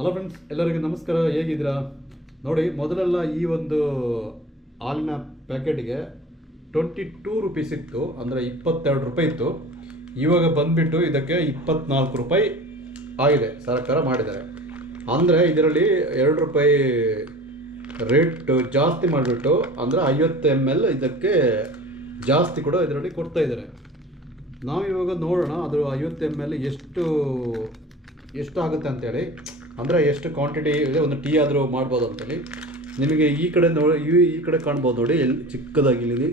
Hello friends ಎಲ್ಲರಿಗೂ ನಮಸ್ಕಾರ, ಹೇಗಿದ್ದೀರಾ? ನೋಡಿ, ಮೊದಲೆಲ್ಲ ಈ ಒಂದು ಹಾಲಿನ ಪ್ಯಾಕೆಟ್ಗೆ ಟ್ವೆಂಟಿ ಟೂ ರುಪೀಸ್ ಇತ್ತು, ಅಂದರೆ ಇಪ್ಪತ್ತೆರಡು ರೂಪಾಯಿ ಇತ್ತು. ಇವಾಗ ಬಂದುಬಿಟ್ಟು ಇದಕ್ಕೆ ಇಪ್ಪತ್ನಾಲ್ಕು ರೂಪಾಯಿ ಆಗಿದೆ, ಸರ್ಕಾರ ಮಾಡಿದ್ದಾರೆ. ಅಂದರೆ ಇದರಲ್ಲಿ ಎರಡು ರೂಪಾಯಿ ರೇಟ್ ಜಾಸ್ತಿ ಮಾಡಿಬಿಟ್ಟು, ಅಂದರೆ ಐವತ್ತು ಎಂ ಎಲ್ ಇದಕ್ಕೆ ಜಾಸ್ತಿ ಕೂಡ ಇದರಲ್ಲಿ ಕೊಡ್ತಾ ಇದ್ದಾರೆ. ನಾವು ಇವಾಗ ನೋಡೋಣ, ಅದು ಐವತ್ತು ಎಂ ಎಲ್ ಎಷ್ಟು ಎಷ್ಟು ಆಗುತ್ತೆ ಅಂತೇಳಿ. ಅಂದರೆ ಎಷ್ಟು ಕ್ವಾಂಟಿಟಿ ಇದೆ, ಒಂದು ಟೀ ಆದರೂ ಮಾಡ್ಬೋದು ಅಂತೇಳಿ. ನಿಮಗೆ ಈ ಕಡೆ ನೋಡಿ ಈ ಈ ಕಡೆ ಕಾಣ್ಬೋದು ನೋಡಿ ಎಲ್ಲಿ ಚಿಕ್ಕದಾಗಿ ಇಲ್ಲಿ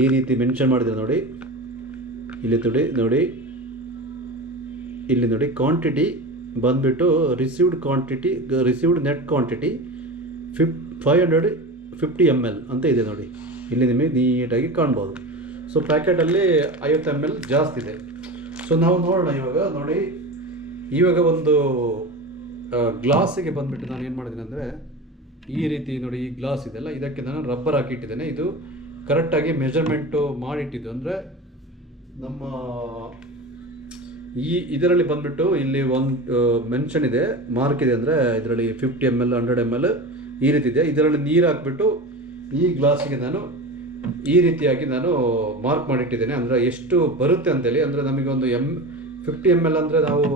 ಈ ರೀತಿ ಮೆನ್ಷನ್ ಮಾಡಿದೆ ನೋಡಿ. ಇಲ್ಲಿ ನೋಡಿ ನೋಡಿ. ಇಲ್ಲಿ ನೋಡಿ ಕ್ವಾಂಟಿಟಿ ಬಂದುಬಿಟ್ಟು received quantity received net quantity ಫಿಫ್ five hundred fifty M L ಅಂತ ಇದೆ ನೋಡಿ. ಇಲ್ಲಿ ನಿಮಗೆ ನೀಟಾಗಿ ಕಾಣ್ಬೋದು. ಸೊ ಪ್ಯಾಕೆಟಲ್ಲಿ ಐವತ್ತು ಎಂ ಎಲ್ ಜಾಸ್ತಿ ಇದೆ. ಸೊ ನಾವು ನೋಡೋಣ ಇವಾಗ ನೋಡಿ. ಇವಾಗ ಒಂದು ಗ್ಲಾಸಿಗೆ ಬಂದುಬಿಟ್ಟು ನಾನು ಏನು ಮಾಡಿದ್ದೀನಿ ಅಂದರೆ ಈ ರೀತಿ ನೋಡಿ ಈ ಗ್ಲಾಸ್ ಇದೆಲ್ಲ, ಇದಕ್ಕೆ ನಾನು ರಬ್ಬರ್ ಹಾಕಿಟ್ಟಿದ್ದೇನೆ. ಇದು ಕರೆಕ್ಟಾಗಿ ಮೆಜರ್ಮೆಂಟು ಮಾಡಿಟ್ಟಿದ್ದು ಅಂದರೆ ನಮ್ಮ ಈ ಇದರಲ್ಲಿ ಬಂದ್ಬಿಟ್ಟು ಇಲ್ಲಿ ಒಂದು ಮೆನ್ಷನ್ ಇದೆ ಮಾರ್ಕ್ ಇದೆ ಅಂದರೆ ಇದರಲ್ಲಿ fifty M L hundred M L ಈ ರೀತಿ ಇದೆ. ಇದರಲ್ಲಿ ನೀರು ಹಾಕ್ಬಿಟ್ಟು ಈ ಗ್ಲಾಸಿಗೆ ನಾನು ಈ ರೀತಿಯಾಗಿ ನಾನು ಮಾರ್ಕ್ ಮಾಡಿಟ್ಟಿದ್ದೇನೆ. ಅಂದರೆ ಎಷ್ಟು ಬರುತ್ತೆ ಅಂತೇಳಿ, ಅಂದರೆ ನಮಗೆ ಒಂದು ಎಂ ಫಿಫ್ಟಿ ಎಂ ಎಲ್ ಅಂದರೆ ನಾವು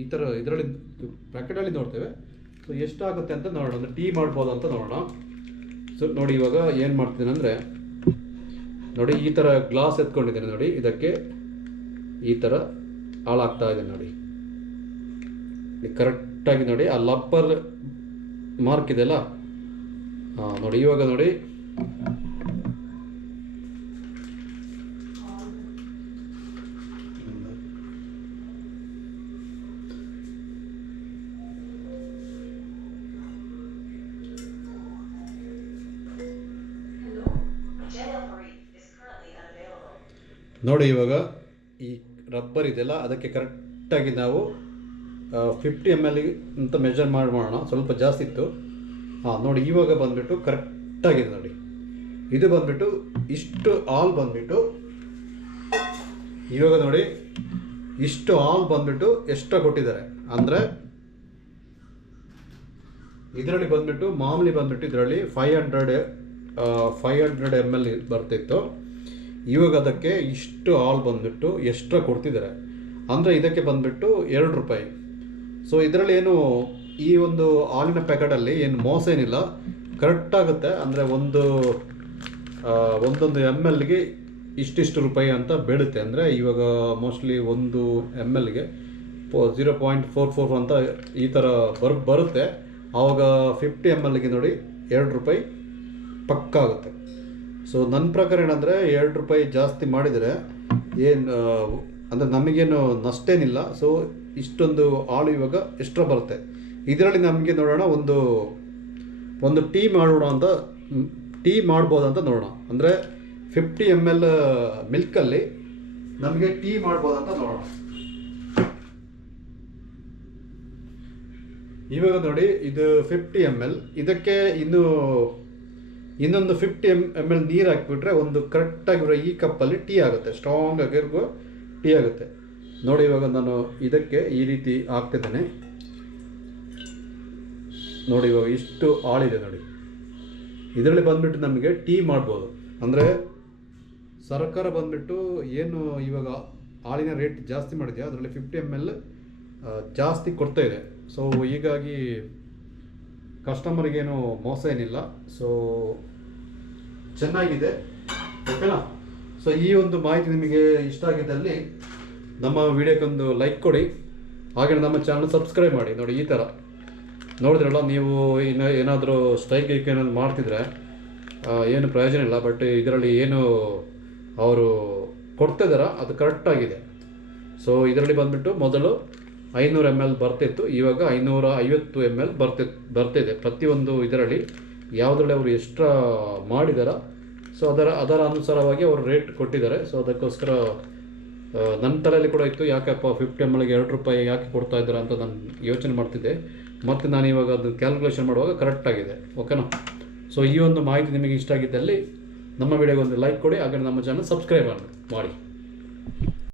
ಈ ಥರ ಇದರಲ್ಲಿ ಪ್ಯಾಕೆಟಲ್ಲಿ ನೋಡ್ತೇವೆ. ಸೊ ಎಷ್ಟಾಗುತ್ತೆ ಅಂತ ನೋಡೋಣ. ಅಂದರೆ ಟೀ ಮಾಡ್ಬೋದು ಅಂತ ನೋಡೋಣ. ಸೊ ನೋಡಿ ಇವಾಗ ಏನು ಮಾಡ್ತೀನಿ ಅಂದರೆ, ನೋಡಿ ಈ ಥರ ಗ್ಲಾಸ್ ಎತ್ಕೊಂಡಿದ್ದೇನೆ ನೋಡಿ. ಇದಕ್ಕೆ ಈ ಥರ ಹಾಳಾಗ್ತಾ ಇದೆ ನೋಡಿ. ಕರೆಕ್ಟಾಗಿ ನೋಡಿ, ಆ ಲಪ್ಪರ್ ಮಾರ್ಕ್ ಇದೆಯಲ್ಲ? ನೋಡಿ ಇವಾಗ ನೋಡಿ. ನೋಡಿ ಇವಾಗ ಈ ರಬ್ಬರ್ ಇದೆಯಲ್ಲ, ಅದಕ್ಕೆ ಕರೆಕ್ಟಾಗಿ ನಾವು ಫಿಫ್ಟಿ ಎಂ ಎಲ್ ಅಂತ ಮೆಜರ್ ಮಾಡಿ, ಮಾಡೋಣ. ಸ್ವಲ್ಪ ಜಾಸ್ತಿ ಇತ್ತು. ಹಾಂ ನೋಡಿ ಇವಾಗ ಬಂದುಬಿಟ್ಟು ಕರೆಕ್ಟಾಗಿದೆ ನೋಡಿ. ಇದು ಬಂದುಬಿಟ್ಟು ಇಷ್ಟು ಆಲ್ ಬಂದುಬಿಟ್ಟು, ಇವಾಗ ನೋಡಿ, ಇಷ್ಟು ಆಲ್ ಬಂದುಬಿಟ್ಟು ಎಷ್ಟೋ ಕೊಟ್ಟಿದ್ದಾರೆ. ಅಂದರೆ, ಇದರಲ್ಲಿ ಬಂದುಬಿಟ್ಟು, ಮಾಮೂಲಿ ಬಂದುಬಿಟ್ಟು ಇದರಲ್ಲಿ five hundred five hundred M L ಬರ್ತಿತ್ತು. ಇವಾಗ ಅದಕ್ಕೆ ಇಷ್ಟು ಹಾಲ್ ಬಂದುಬಿಟ್ಟು ಎಕ್ಸ್ಟ್ರಾ ಕೊಡ್ತಿದ್ದಾರೆ. ಅಂದರೆ ಇದಕ್ಕೆ ಬಂದುಬಿಟ್ಟು ಎರಡು ರೂಪಾಯಿ. ಸೊ ಇದರಲ್ಲಿ ಏನು ಈ ಒಂದು ಹಾಲಿನ ಪ್ಯಾಕೆಟಲ್ಲಿ ಏನು ಮೋಸ ಏನಿಲ್ಲ. ಕರೆಕ್ಟ್ ಆಗುತ್ತೆ. ಅಂದರೆ ಒಂದು ಒಂದೊಂದು ಎಂ ಎಲ್ಗೆ ಇಷ್ಟಿಷ್ಟು ರೂಪಾಯಿ ಅಂತ ಬೀಳುತ್ತೆ. ಅಂದರೆ ಇವಾಗ ಮೋಸ್ಟ್ಲಿ ಒಂದು ಎಂ ಎಲ್ಗೆ ಫೋ ಝೀರೋ ಪಾಯಿಂಟ್ ಫೋರ್ ಫೋರ್ ಅಂತ ಈ ಥರ ಬರ್, ಬರುತ್ತೆ. ಆವಾಗ ಫಿಫ್ಟಿ ಎಂ ಎಲ್ಗೆ ನೋಡಿ ಎರಡು ರೂಪಾಯಿ ಪಕ್ಕ ಆಗುತ್ತೆ ಸೊ ನನ್ನ ಪ್ರಕಾರ ಏನಂದರೆ ಎರಡು ರೂಪಾಯಿ ಜಾಸ್ತಿ ಮಾಡಿದರೆ ಏನು ಅಂದರೆ ನಮಗೇನು ನಷ್ಟ ಏನಿಲ್ಲ ಸೊ ಇಷ್ಟೊಂದು ಆಳು ಇವಾಗ ಎಕ್ಸ್ಟ್ರಾ ಬರುತ್ತೆ. ಇದರಲ್ಲಿ ನಮಗೆ ನೋಡೋಣ, ಒಂದು ಒಂದು ಟೀ ಮಾಡೋಣ ಅಂತ ಟೀ ಮಾಡ್ಬೋದು ಅಂತ ನೋಡೋಣ. ಅಂದರೆ ಫಿಫ್ಟಿ ಎಂ ಎಲ್ ಮಿಲ್ಕಲ್ಲಿ ನಮಗೆ ಟೀ ಮಾಡ್ಬೋದು ಅಂತ ನೋಡೋಣ. ಇವಾಗ ನೋಡಿ, ಇದು ಫಿಫ್ಟಿ ಎಂ ಎಲ್ ಇದಕ್ಕೆ ಇನ್ನು ಇನ್ನೊಂದು ಫಿಫ್ಟಿ ಎಂ ಎಂ ಎಲ್ ನೀರು ಹಾಕಿಬಿಟ್ರೆ ಒಂದು ಕರೆಕ್ಟಾಗಿರೋ ಈ ಕಪ್ಪಲ್ಲಿ ಟೀ ಆಗುತ್ತೆ. ಸ್ಟ್ರಾಂಗ್ ಆಗಿರ್ಗೋ ಟೀ ಆಗುತ್ತೆ. ನೋಡಿ ಇವಾಗ ನಾನು ಇದಕ್ಕೆ ಈ ರೀತಿ ಹಾಕ್ತಿದ್ದೇನೆ. ನೋಡಿ ಇವಾಗ ಇಷ್ಟು ಆಳಿದೆ ನೋಡಿ. ಇದರಲ್ಲಿ ಬಂದುಬಿಟ್ಟು ನಮಗೆ ಟೀ ಮಾಡ್ಬೋದು. ಅಂದರೆ ಸರ್ಕಾರ ಬಂದ್ಬಿಟ್ಟು ಏನು ಇವಾಗ ಹಾಲಿನ ರೇಟ್ ಜಾಸ್ತಿ ಮಾಡಿದೆಯಾ? ಅದರಲ್ಲಿ ಫಿಫ್ಟಿ ಎಂ ಎಲ್ ಜಾಸ್ತಿ ಕೊಡ್ತಾ ಇದೆ. ಸೊ ಹೀಗಾಗಿ ಕಸ್ಟಮರ್ಗೇನು ಮೋಸ ಏನಿಲ್ಲ. ಸೊ ಚೆನ್ನಾಗಿದೆ. ಓಕೆನಾ ಸೊ ಈ ಒಂದು ಮಾಹಿತಿ ನಿಮಗೆ ಇಷ್ಟ ಆಗಿದ್ದಲ್ಲಿ ನಮ್ಮ ವಿಡಿಯೋಕ್ಕೊಂದು ಲೈಕ್ ಕೊಡಿ. ಹಾಗೆ ನಮ್ಮ ಚಾನಲ್ ಸಬ್ಸ್ಕ್ರೈಬ್ ಮಾಡಿ. ನೋಡಿ, ಈ ಥರ ನೋಡಿದ್ರಲ್ಲ, ನೀವು ಇನ್ನು ಏನಾದರೂ ಸ್ಟ್ರೈಕ್ ಗೀಕ್ ಏನಾದ್ರು ಮಾಡ್ತಿದ್ರೆ ಏನು ಪ್ರಯೋಜನ ಇಲ್ಲ. ಬಟ್ ಇದರಲ್ಲಿ ಏನು ಅವರು ಕೊಡ್ತಿದಾರ ಅದು ಕರೆಕ್ಟಾಗಿದೆ ಸೊ ಇದರಲ್ಲಿ ಬಂದುಬಿಟ್ಟು ಮೊದಲು ಐನೂರು ಎಂ ಎಲ್ ಬರ್ತಿತ್ತು. ಇವಾಗ ಐನೂರ ಐವತ್ತು ಎಂ ಎಲ್ ಬರ್ತಿ ಬರ್ತಿದೆ. ಪ್ರತಿಯೊಂದು ಇದರಲ್ಲಿ ಯಾವುದರಲ್ಲಿ ಅವರು ಎಕ್ಸ್ಟ್ರಾ ಮಾಡಿದಾರ. ಸೊ ಅದರ ಅದರ ಅನುಸಾರವಾಗಿ ಅವರು ರೇಟ್ ಕೊಟ್ಟಿದ್ದಾರೆ ಸೊ ಅದಕ್ಕೋಸ್ಕರ ನನ್ನ ತಲೆಯಲ್ಲಿ ಕೂಡ ಇತ್ತು. ಯಾಕಪ್ಪ ಫಿಫ್ಟಿ ಎಂ ಎಲ್ಗೆ ಎರಡು ರೂಪಾಯಿ ಯಾಕೆ ಕೊಡ್ತಾ ಇದ್ದಾರೆ ಅಂತ ನಾನು ಯೋಚನೆ ಮಾಡ್ತಿದ್ದೆ. ಮತ್ತು ನಾನು ಇವಾಗ ಅದು ಕ್ಯಾಲ್ಕುಲೇಷನ್ ಮಾಡುವಾಗ ಕರೆಕ್ಟಾಗಿದೆ ಓಕೆನಾ ಸೊ ಈ ಒಂದು ಮಾಹಿತಿ ನಿಮಗೆ ಇಷ್ಟ ಆಗಿದ್ದಲ್ಲಿ ನಮ್ಮ ವಿಡಿಯೋಗೆ ಒಂದು ಲೈಕ್ ಕೊಡಿ. ಹಾಗೆ ನಮ್ಮ ಚಾನಲ್ ಸಬ್ಸ್ಕ್ರೈಬ್ ಮಾಡಿ.